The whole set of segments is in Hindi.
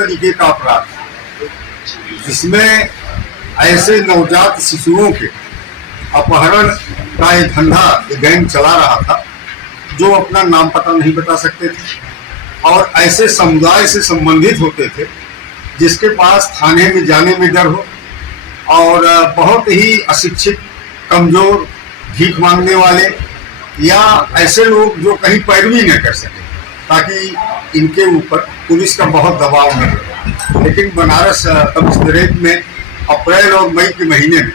तरीके का अपराध जिसमें ऐसे नवजात शिशुओं के अपहरण का ये धंधा गैंग चला रहा था जो अपना नाम पता नहीं बता सकते थे और ऐसे समुदाय से संबंधित होते थे जिसके पास थाने में जाने में डर हो और बहुत ही अशिक्षित, कमजोर, भीख मांगने वाले या ऐसे लोग जो कहीं पैरवी न कर सके ताकि इनके ऊपर पुलिस का बहुत दबाव न हो। लेकिन बनारस कमिश्नरेट में अप्रैल और मई के महीने में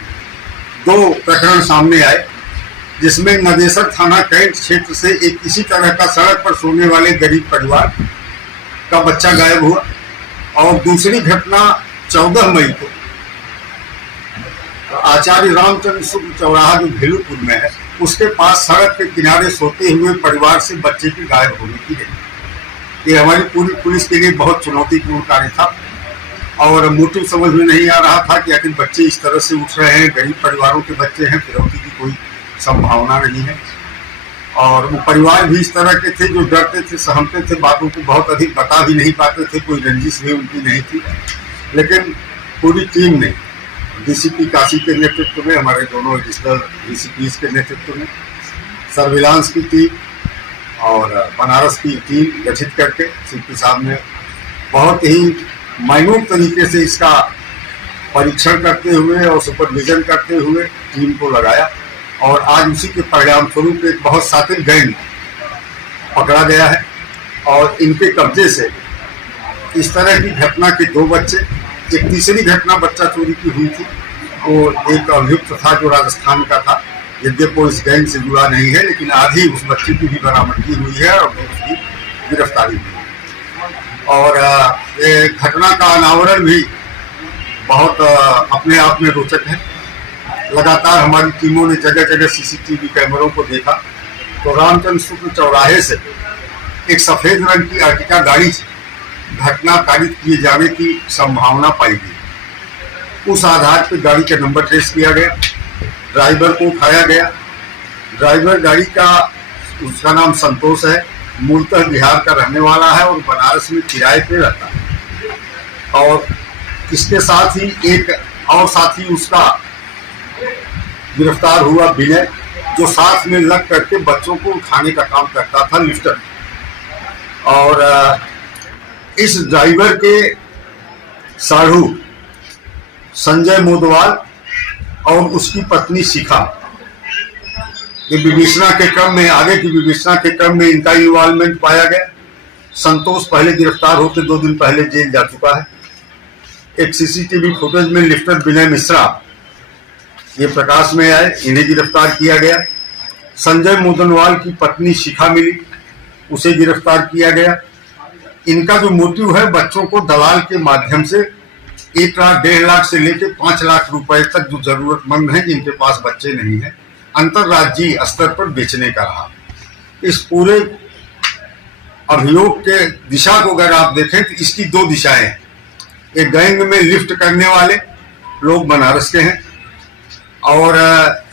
2 प्रकरण सामने आए जिसमें नदेसर थाना कैंट क्षेत्र से एक इसी तरह का सड़क पर सोने वाले गरीब परिवार का बच्चा गायब हुआ और दूसरी घटना 14 मई को आचार्य रामचंद्र शुक्ल चौराहा जो भेलूपुर में है उसके पास सड़क के किनारे सोते हुए परिवार से बच्चे की गायब होने की है। ये हमारी पूरी पुलिस के लिए बहुत चुनौतीपूर्ण कार्य था और मोटिव समझ में नहीं आ रहा था कि आखिर बच्चे इस तरह से उठ रहे हैं, गरीब परिवारों के बच्चे हैं, फिरौती की कोई संभावना नहीं है और वो परिवार भी इस तरह के थे जो डरते थे, सहमते थे, बातों को बहुत अधिक बता भी नहीं पाते थे, कोई रंजिश भी उनकी नहीं थी। लेकिन पूरी टीम ने डीसीपी काशी के नेतृत्व में, हमारे दोनों एडिशनल डीसीपीज के नेतृत्व में, सर्विलांस की टीम और बनारस की टीम गठित करके सीपी साहब ने बहुत ही माइन्यूट तरीके से इसका परीक्षण करते हुए और सुपरविजन करते हुए टीम को लगाया और आज उसी के परिणाम स्वरूप एक बहुत शातिर गैंग पकड़ा गया है और इनके कब्जे से इस तरह की घटना के 2 बच्चे, एक तीसरी घटना बच्चा चोरी की हुई थी, वो एक अभियुक्त था जो राजस्थान का था, यद्यपि वो इस गैंग से जुड़ा नहीं है लेकिन आधी उस बच्चे की भी बरामदगी हुई है और उसकी गिरफ्तारी हुई है। और ये घटना का अनावरण भी बहुत अपने आप में रोचक है। लगातार हमारी टीमों ने जगह जगह सीसीटीवी कैमरों को देखा तो रामचंद्र शुक्ल चौराहे से एक सफेद रंग की अर्टिका गाड़ी से घटना कारित किए जाने की संभावना पाई गई। उस आधार पर गाड़ी का नंबर ट्रेस किया गया, ड्राइवर को उठाया गया। ड्राइवर गाड़ी का, उसका नाम संतोष है, मूलतः बिहार का रहने वाला है और बनारस में किराए पे रहता है और इसके साथ ही एक और साथी उसका गिरफ्तार हुआ, विनय, जो साथ में लग करके बच्चों को उठाने का काम करता था, लिफ्टर। और इस ड्राइवर के साढ़ू संजय मोदवाल और उसकी पत्नी शिखा, ये विवेचना के क्रम में, आगे की विवेचना के क्रम में इनका इन्वॉल्वमेंट पाया गया। संतोष पहले गिरफ्तार होकर 2 दिन पहले जेल जा चुका है। एक सीसीटीवी फुटेज में लिफ्टर विनय मिश्रा ये प्रकाश में आए, इन्हें गिरफ्तार किया गया। संजय मोदनवाल की पत्नी शिखा मिली, उसे गिरफ्तार किया गया। इनका जो मोटिव है, बच्चों को दलाल के माध्यम से 1 लाख 1.5 लाख से लेकर 5 लाख रुपए तक जो जरूरतमंद हैं जिनके पास बच्चे नहीं हैं, अंतरराज्यीय स्तर पर बेचने का रहा। इस पूरे अभियोग के दिशा को अगर आप देखें तो इसकी 2 दिशाएं हैं। एक गैंग में लिफ्ट करने वाले लोग बनारस के हैं और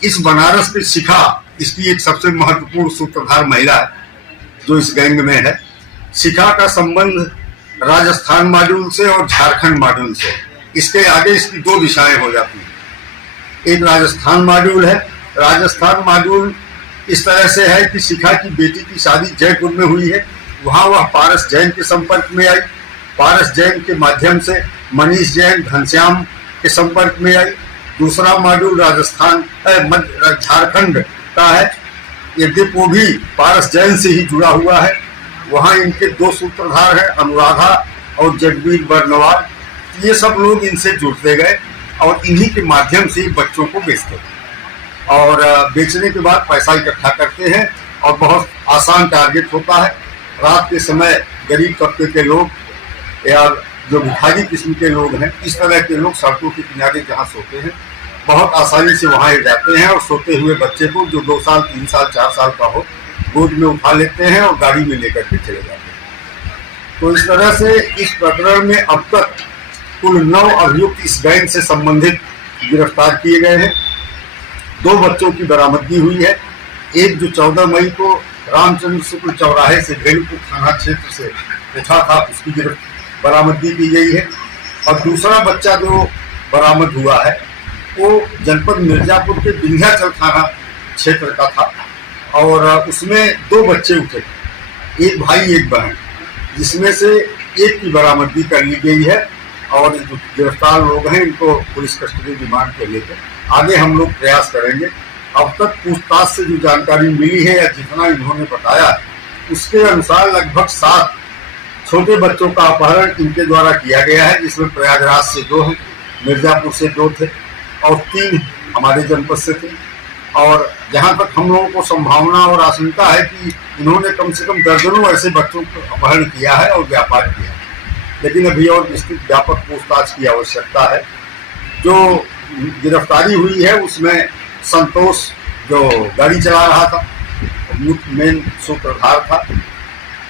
इस बनारस की शिखा इसकी एक सबसे महत्वपूर्ण सूत्रधार महिला है जो इस गैंग में है। शिखा का संबंध राजस्थान मॉड्यूल से और झारखंड मॉड्यूल से। इसके आगे इसकी 2 दिशाएं हो जाती हैं। एक राजस्थान मॉड्यूल है। राजस्थान मॉड्यूल इस तरह से है कि शिखा की बेटी की शादी जयपुर में हुई है, वहां वह पारस जैन के संपर्क में आई। पारस जैन के माध्यम से मनीष जैन, घनश्याम के संपर्क में आई। दूसरा मॉड्यूल राजस्थान झारखंड का है, यद्यपि वो भी पारस जैन से ही जुड़ा हुआ है। वहाँ इनके 2 सूत्रधार हैं, अनुराधा और जगवीर बर्नवाल। ये सब लोग इनसे जुड़ते गए और इन्हीं के माध्यम से बच्चों को बेचते हैं और बेचने के बाद पैसा इकट्ठा करते हैं और बहुत आसान टारगेट होता है। रात के समय गरीब तबके के लोग या जो भिखारी किस्म के लोग हैं, इस तरह के लोग सड़कों के किनारे जहाँ सोते हैं, बहुत आसानी से वहाँ जाते हैं और सोते हुए बच्चे को जो 2 साल 3 साल 4 साल का हो गोद में उठा लेते हैं और गाड़ी में लेकर के चले जाते हैं। तो इस तरह से इस प्रकरण में अब तक कुल 9 अभियुक्त इस गैंग से संबंधित गिरफ्तार किए गए हैं। 2 बच्चों की बरामदगी हुई है। एक जो 14 मई को रामचंद्र शुक्ल चौराहे से भेलपुर थाना क्षेत्र से उठा था, उसकी बरामदगी की गई है। और दूसरा बच्चा जो बरामद हुआ है वो जनपद मिर्जापुर के विंध्याचल थाना क्षेत्र का था और उसमें 2 बच्चे उठे, एक भाई एक बहन, जिसमें से एक की बरामदगी कर ली गई है और जो गिरफ्तार लोग हैं इनको पुलिस कस्टडी रिमांड पे लेकर आगे हम लोग प्रयास करेंगे। अब तक पूछताछ से जो जानकारी मिली है या जितना इन्होंने बताया उसके अनुसार लगभग 7 छोटे बच्चों का अपहरण इनके द्वारा किया गया है, जिसमें प्रयागराज से 2 हैं, मिर्जापुर से 2 थे और 3 हमारे जनपद से थे। और जहां तक हम लोगों को संभावना और आशंका है कि इन्होंने कम से कम दर्जनों ऐसे बच्चों को अपहरण किया है और व्यापार किया है, लेकिन अभी और विस्तृत व्यापक पूछताछ की आवश्यकता है। जो गिरफ्तारी हुई है उसमें संतोष जो गाड़ी चला रहा था, मेन सूत्रधार था,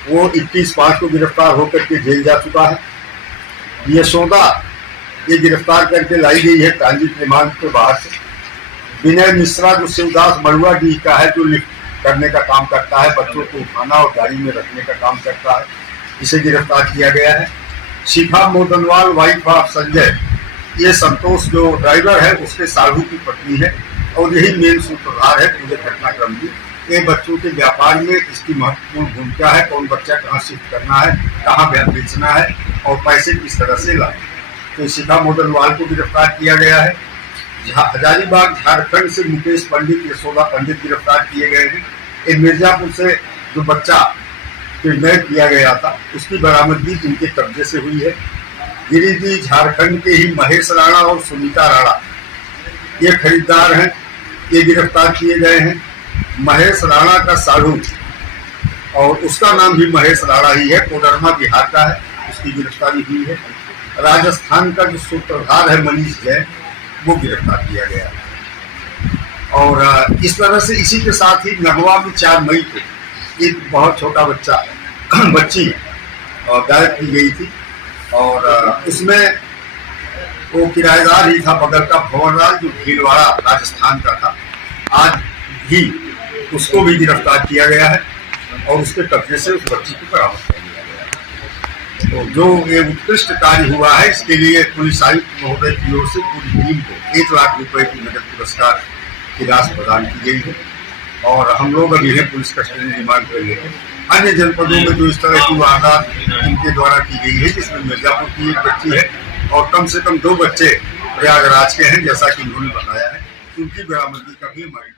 वो 21/5 को गिरफ्तार होकर के जेल जा चुका है। यशोदा ये गिरफ्तार करके लाई गई है ट्रांजिट रिमांड के बाहर से। विनय मिश्रा जो शिवदास मड़ुआ डी का है, जो लिफ्ट करने का काम करता है, बच्चों को उठाना और गाड़ी में रखने का काम करता है, इसे गिरफ्तार किया गया है। शिखा मोदनवाल वाइफ ऑफ संजय, ये संतोष जो ड्राइवर है उसके साढ़ू की पत्नी है और यही मेन सूत्रधार है पूरे घटनाक्रम की। ये बच्चों के व्यापार में इसकी महत्वपूर्ण भूमिका है, कौन बच्चा कहाँ शिफ्ट करना है, कहाँ बेचना है और पैसे किस तरह से लाए। तो शिखा मोदनवाल को गिरफ्तार किया गया है। हजारीबाग झारखंड से मुकेश पंडित, यशोदा पंडित गिरफ्तार किए गए हैं। एक मिर्जापुर से जो बच्चा किडनैप किया गया था उसकी बरामदगी इनके कब्जे से हुई है। गिरिडीह झारखंड के ही महेश राणा और सुनीता राणा ये खरीदार हैं, ये गिरफ्तार किए गए हैं। महेश राणा का साढ़ू और उसका नाम भी महेश राणा ही है, कोडरमा बिहार का है, उसकी गिरफ्तारी हुई है। राजस्थान का जो सूत्रधार है मनीष जैन, वो गिरफ्तार किया गया है। और इस तरह से इसी के साथ ही नगवा में 4 मई को एक बहुत छोटा बच्ची गायब की गई थी और उसमें वो किराएदार ही था बगल का भंवरलाल, जो भीलवाड़ा राजस्थान का था। आज भी उसको भी गिरफ्तार किया गया है और उसके कब्जे से उस बच्ची को बरामद कर लिया गया है। तो जो ये उत्कृष्ट कार्य हुआ है इसके लिए पुलिस आयुक्त महोदय की ओर से पूरी टीम को 1 लाख रुपए की नगद पुरस्कार की राशि प्रदान की गई है और हम लोग अभी है पुलिस कस्टडी रिमांड पर लेकर अन्य जनपदों में जो इस तरह की वारदात इनके द्वारा की गई है, जिसमें मिर्जापुर की एक बच्ची है और कम से कम 2 बच्चे प्रयागराज के हैं, जैसा कि उन्होंने बताया है, उनकी बरामदगी का भी हमारी